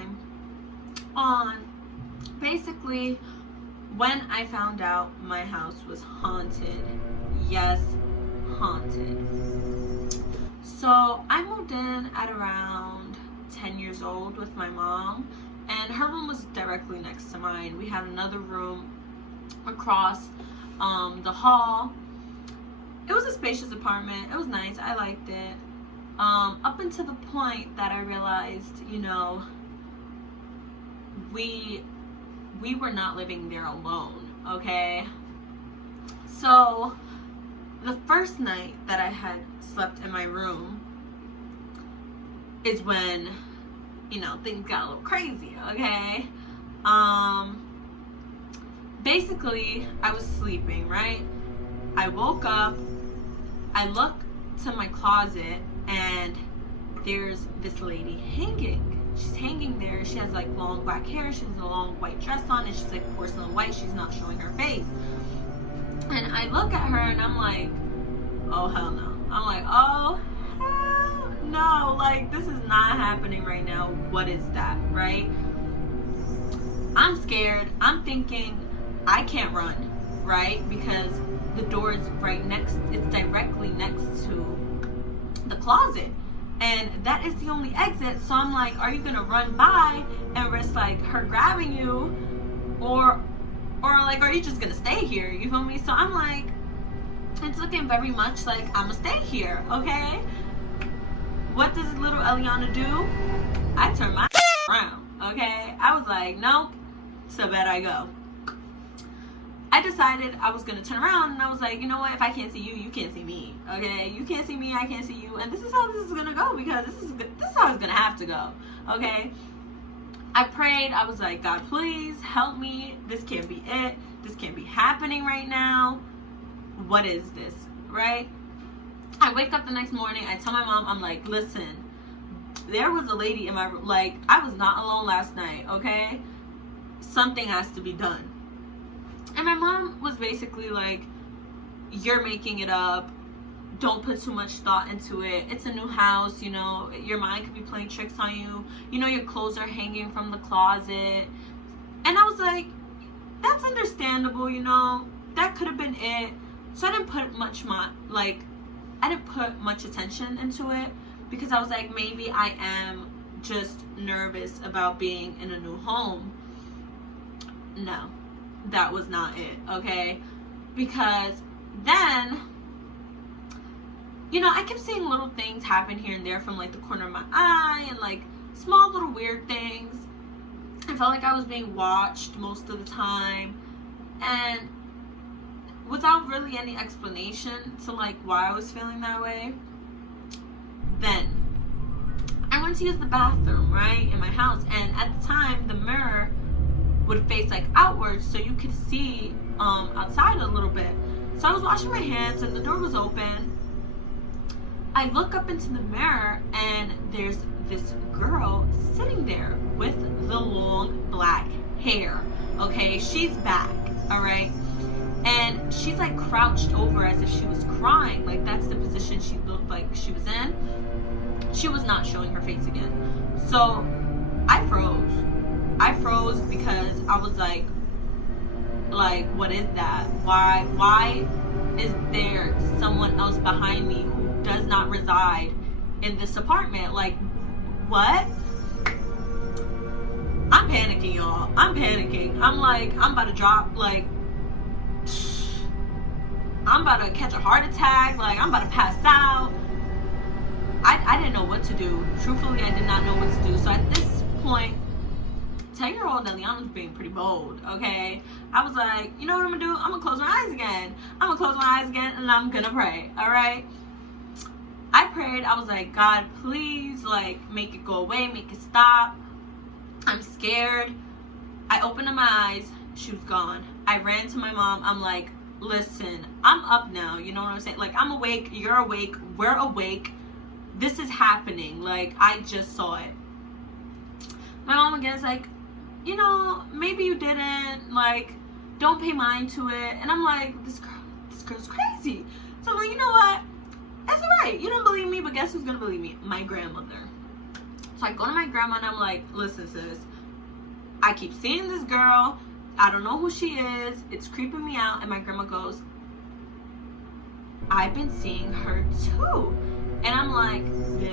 time on basically when I found out my house was haunted. Yes, haunted. So I moved in at around 10 years old with my mom, and her room was directly next to mine. We had another room across the hall. It was a spacious apartment. It was nice. I liked it. Up until the point that I realized, we were not living there alone, okay? So the first night that I had slept in my room is when, things got a little crazy, okay? Basically, I was sleeping, right? I woke up, I looked to my closet, and there's this lady hanging. She's hanging there. She has like long black hair. She has a long white dress on, and she's like porcelain white. She's not showing her face. And I look at her, and I'm like, oh hell no. I'm like, oh hell no. Like, this is not happening right now. What is that, right? I'm scared. I'm thinking I can't run, right? Because the door is it's directly next to the closet. And that is the only exit. So I'm like, are you gonna run by and risk like her grabbing you, or like, are you just gonna stay here? You feel me? So I'm like, it's looking very much like I'm gonna stay here, okay? What does little Eliana do? I turn my around, okay? I was like, nope, so bad I go. I decided I was gonna turn around, and I was like, you know what? If I can't see you, you can't see me. Okay? You can't see me, I can't see you, and this is how this is gonna go, because this is how it's gonna have to go. Okay? I prayed. I was like, God, please help me. This can't be it. This can't be happening right now. What is this? Right? I wake up the next morning. I tell my mom, I'm like, listen, there was a lady in my room. Like, I was not alone last night. Okay? Something has to be done. And my mom was basically like, you're making it up. Don't put too much thought into it. It's a new house, your mind could be playing tricks on you. Your clothes are hanging from the closet. And I was like, that's understandable, that could have been it. So I didn't put much attention into it, because I was like, maybe I am just nervous about being in a new home. No. That was not it, okay? Because then, I kept seeing little things happen here and there from like the corner of my eye, and like small little weird things. I felt like I was being watched most of the time, and without really any explanation to like why I was feeling that way. Then I went to use the bathroom, right, in my house, and at the time the mirror would face like outwards, so you could see outside a little bit. So I was washing my hands, and the door was open. I look up into the mirror, and there's this girl sitting there with the long black hair. Okay, she's back, all right, and she's like crouched over as if she was crying. Like, that's the position she looked like she was in. She was not showing her face again. So I froze because I was like, what is that? Why is there someone else behind me who does not reside in this apartment? Like, what? I'm panicking, y'all. I'm panicking. I'm like, I'm about to drop, like, I'm about to catch a heart attack. Like, I'm about to pass out. I didn't know what to do. Truthfully, I did not know what to do. So at this point, 10-year-old Eliana was being pretty bold, okay? I was like, you know what I'm gonna do? I'm gonna close my eyes again. And I'm gonna pray, all right? I prayed. I was like, God, please, like, make it go away, make it stop. I'm scared. I opened up my eyes. She was gone. I ran to my mom. I'm like, listen, I'm up now. You know what I'm saying? Like, I'm awake. You're awake. We're awake. This is happening. Like, I just saw it. My mom again is like, maybe you didn't. Like, don't pay mind to it. And I'm like, this girl's crazy. So I'm like, you know what? That's all right. You don't believe me, but guess who's gonna believe me? My grandmother. So I go to my grandma and I'm like, listen, sis, I keep seeing this girl. I don't know who she is. It's creeping me out. And my grandma goes, I've been seeing her too. And I'm like, yeah,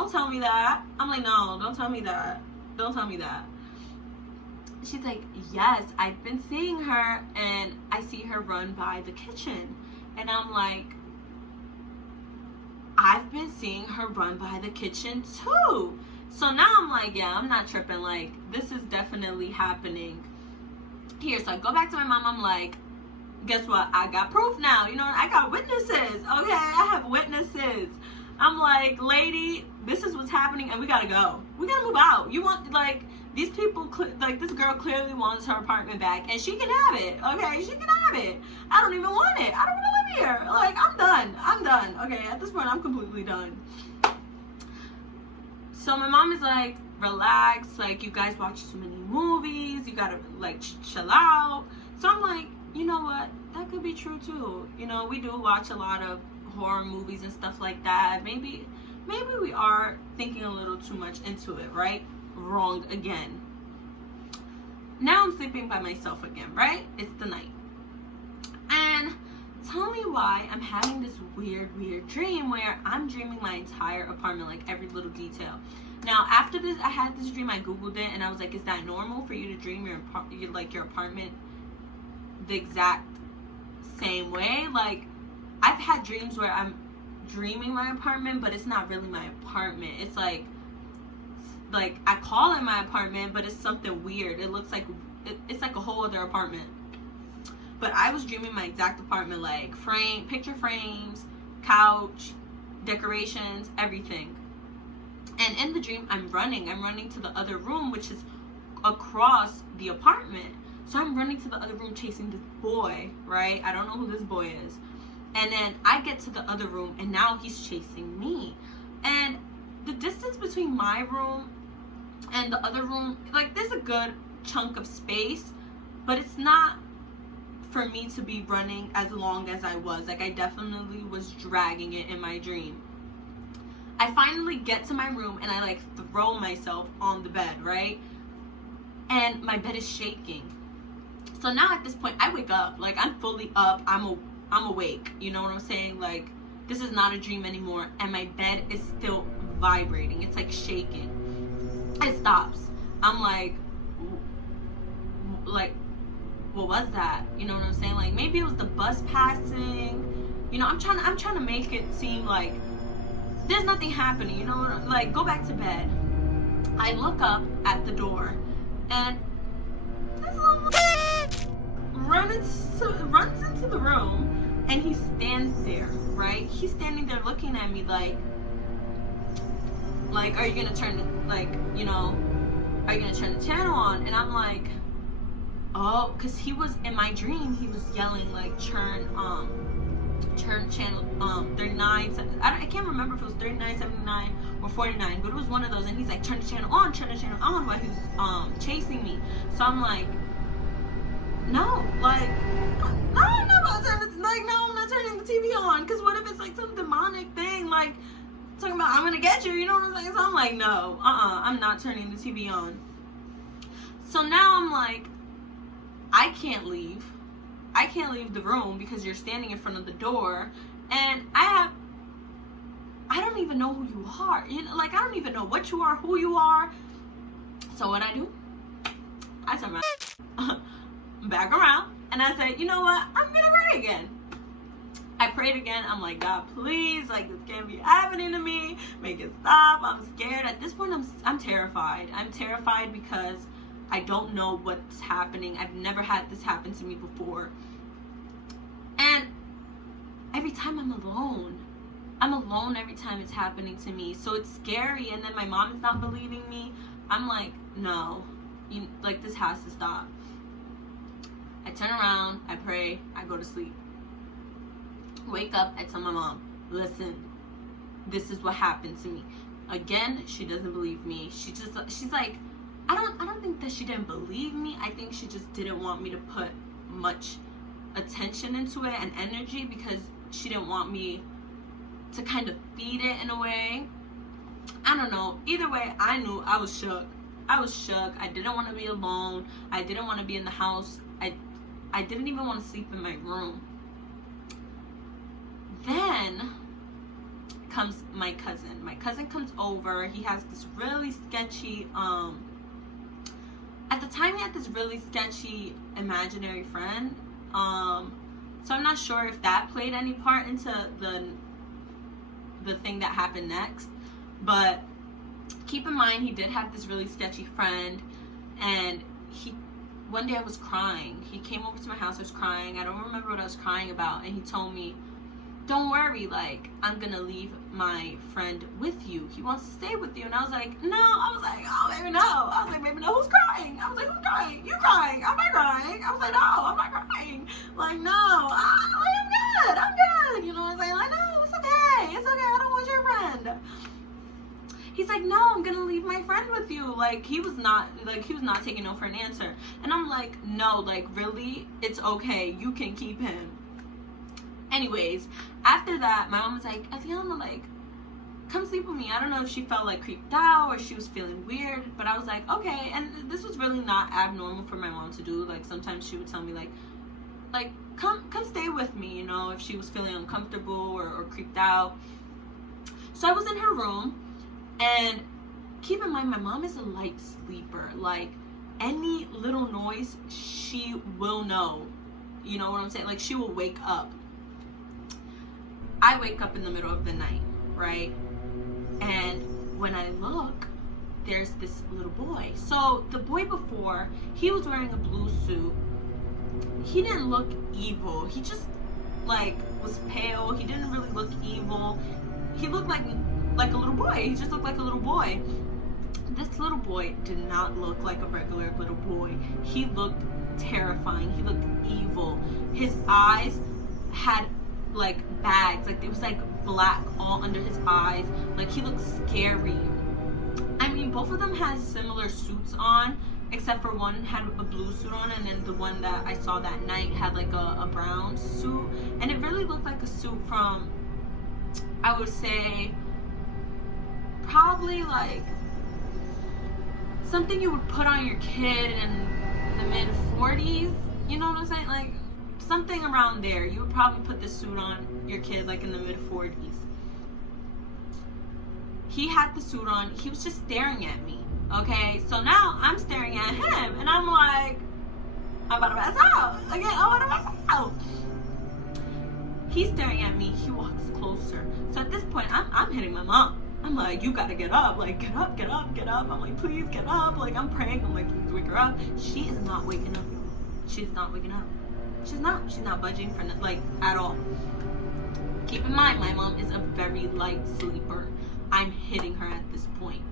don't tell me that. I'm like, no, don't tell me that. Don't tell me that. She's like, yes, I've been seeing her, and I see her run by the kitchen. And I'm like, I've been seeing her run by the kitchen too. So now I'm like, yeah, I'm not tripping. Like, this is definitely happening here. So I go back to my mom. I'm like, guess what? I got proof now. You know, I got witnesses. Okay, I have witnesses. I'm like, lady, this is what's happening, and we gotta go. We gotta move out. You want, like, these people, like, this girl clearly wants her apartment back, and she can have it. Okay, she can have it. I don't even want it. I don't want to live here. Like, I'm done. I'm done. Okay, at this point, I'm completely done. So my mom is like, relax. Like, you guys watch too many movies. You gotta, like, chill out. So I'm like, you know what? That could be true too. You know, we do watch a lot of horror movies and stuff like that. Maybe we are thinking a little too much into it, right? Wrong again. Now I'm sleeping by myself again, right? It's the night. And tell me why I'm having this weird dream where I'm dreaming my entire apartment, like every little detail. Now, after this, I had this dream, I Googled it, and I was like, is that normal for you to dream your apartment the exact same way? Like, I've had dreams where I'm dreaming my apartment, but it's not really my apartment. It's like I call it my apartment, but it's something weird. It looks like it's like a whole other apartment. But I was dreaming my exact apartment, like picture frames, couch, decorations, everything. And in the dream, I'm running to the other room, which is across the apartment. So I'm running to the other room chasing this boy, right? I don't know who this boy is. And then I get to the other room, and now he's chasing me. And the distance between my room and the other room, like, there's a good chunk of space, but it's not for me to be running as long as I was. Like, I definitely was dragging it in my dream. I finally get to my room, and I, like, throw myself on the bed, right? And my bed is shaking. So now at this point, I wake up. Like, I'm fully up. I'm awake. You know what I'm saying? Like, this is not a dream anymore. And my bed is still vibrating. It's, like, shaking. It stops. I'm like, what was that? You know what I'm saying? Like, maybe it was the bus passing. You know, I'm trying to make it seem like there's nothing happening. You know, like, go back to bed. I look up at the door, and this little runs into the room, and he stands there, right? He's standing there looking at me like, are you gonna turn are you gonna turn the channel on? And I'm like, oh, because he was in my dream, he was yelling like, turn channel 39. I can't remember if it was 39, 79 or 49, but it was one of those. And he's like, turn the channel on while he was chasing me. So I'm like, no, like, no, I'm not turning the, like, no, I'm not turning the TV on, because what if it's like some demonic thing, like talking about I'm gonna get you, you know what I'm saying? So I'm like, no, I'm not turning the TV on. So now I'm like, I can't leave the room because you're standing in front of the door, and I don't even know who you are. You know, like, I don't even know what you are, who you are. So what I do, I turn my back around, and I said, you know what, I'm gonna pray again. I prayed again. I'm like, God, please, like, this can't be happening to me. Make it stop. I'm scared. At this point, I'm terrified. I'm terrified because I don't know what's happening. I've never had this happen to me before. And every time I'm alone every time it's happening to me. So it's scary. And then my mom is not believing me. I'm like, no, like, this has to stop. I turn around, I pray, I go to sleep. Wake up, I tell my mom, listen, this is what happened to me. Again, she doesn't believe me. She's like, I don't think that she didn't believe me. I think she just didn't want me to put much attention into it and energy, because she didn't want me to kind of feed it in a way. I don't know. Either way, I knew I was shook. I was shook. I didn't want to be alone. I didn't want to be in the house. I didn't even want to sleep in my room. Then comes my cousin. My cousin comes over. He has this really sketchy, at the time he had this really sketchy imaginary friend. So I'm not sure if that played any part into the thing that happened next. But keep in mind, he did have this really sketchy friend, and one day I was crying. He came over to my house, I was crying. I don't remember what I was crying about, and he told me, don't worry, like, I'm gonna leave my friend with you. He wants to stay with you. And I was like, no. I was like, oh, baby, no. I was like, baby, no, who's crying? I was like, who's crying? You crying? I'm not crying. I was like, no, I'm not crying. Like, no, I'm good. I'm good. You know what I'm saying? Like, no, it's okay. It's okay. I don't want your friend. He's like, no, I'm gonna leave my friend with you. Like, he was not taking no for an answer. And I'm like, no, like, really? It's okay. You can keep him. Anyways, after that, my mom was like, Eliana, like, come sleep with me. I don't know if she felt like creeped out or she was feeling weird, but I was like, okay. And this was really not abnormal for my mom to do. Like, sometimes she would tell me, like, come stay with me, you know, if she was feeling uncomfortable or creeped out. So I was in her room, and keep in mind, my mom is a light sleeper. Like, any little noise, she will know. You know what I'm saying? Like, she will wake up. I wake up in the middle of the night, right? And when I look, there's this little boy. So the boy before, he was wearing a blue suit. He didn't look evil. He just, like, was pale. He didn't really look evil. He looked like a little boy. He just looked like a little boy. This little boy did not look like a regular little boy. He looked terrifying. He looked evil. His eyes had, like, bags. Like, there was, like, black all under his eyes. Like, he looked scary. I mean, both of them had similar suits on, except for one had a blue suit on, and then the one that I saw that night had, like, a brown suit. And it really looked like a suit from, I would say, probably, like, something you would put on your kid in the mid-40s. You know what I'm saying? Like, something around there. You would probably put this suit on your kid, like, in the mid-40s. He had the suit on. He was just staring at me. Okay? So now I'm staring at him, and I'm like, I'm about to pass out. Again, I'm about to pass out. He's staring at me. He walks closer. So at this point, I'm hitting my mom. I'm like, you gotta get up. Like, get up, get up, get up. I'm like, please get up. Like, I'm praying. I'm like, please wake her up. She is not waking up. She's not waking up. She's not budging for, like, at all. Keep in mind, my mom is a very light sleeper. I'm hitting her at this point.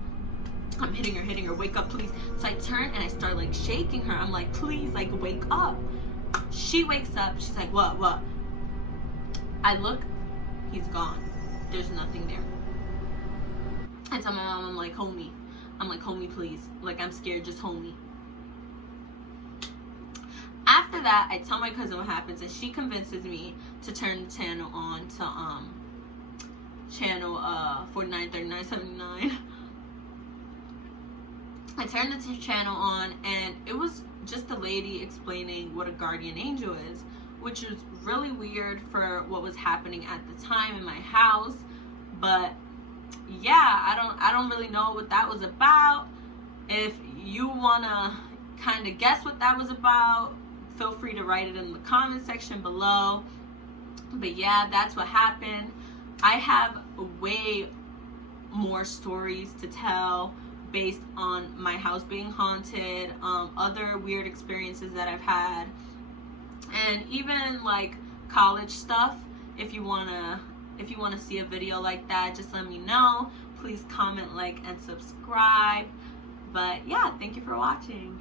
I'm hitting her, wake up, please. So I turn and I start, like, shaking her. I'm like, please, like, wake up. She wakes up. She's like, what? I look, he's gone. There's nothing there. I tell my mom, I'm like, hold me. I'm like, hold me, please. Like, I'm scared, just hold me. After that, I tell my cousin what happens, and she convinces me to turn the channel on to channel 493979. I turned the channel on, and it was just a lady explaining what a guardian angel is, which was really weird for what was happening at the time in my house. But yeah, I don't really know what that was about. If you wanna kind of guess what that was about, feel free to write it in the comment section below. But yeah, that's what happened. I have way more stories to tell based on my house being haunted, other weird experiences that I've had, and even, like, college stuff. If you wanna see a video like that, just let me know. Please comment, like, and subscribe. But yeah, thank you for watching.